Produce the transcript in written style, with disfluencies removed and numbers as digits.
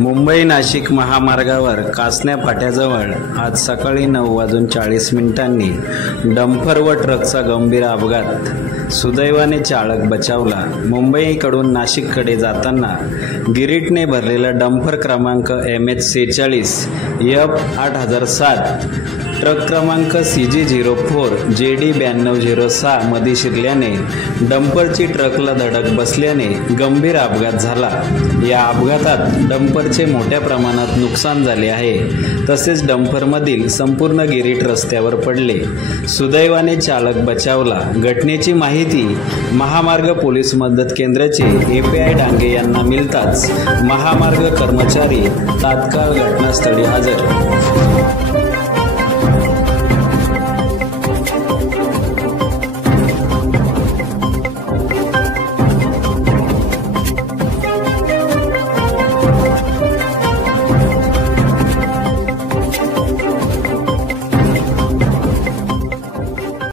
मुंबई नाशिक महामार्गावर कासन्या फाट्याजवळ आज सकाळी 9:40 डंपर व ट्रकचा गंभीर अपघात। सुदैवाने चालक बचावला। मुंबईकडून नाशिककडे जाताना गिरीटने भरलेला डंपर क्रमांक MH46 F8007 ट्रक क्रमांक CG04 JD 9206 मध्ये शिरल्याने डंपरची ट्रकला धडक बसल्याने गंभीर अपघात झाला। या अपघातात डंपरचे मोठ्या प्रमाणात नुकसान झाले आहे, तसेच डंपरमधील संपूर्ण गिरीट रस्त्यावर पडले। सुदैवाने चालक बचावला। घटनेची माहिती महामार्ग पोलीस मदत केंद्राचे API डांगे यांना मिळताच महामार्ग कर्मचारी तात्काळ घटनास्थळी हजर।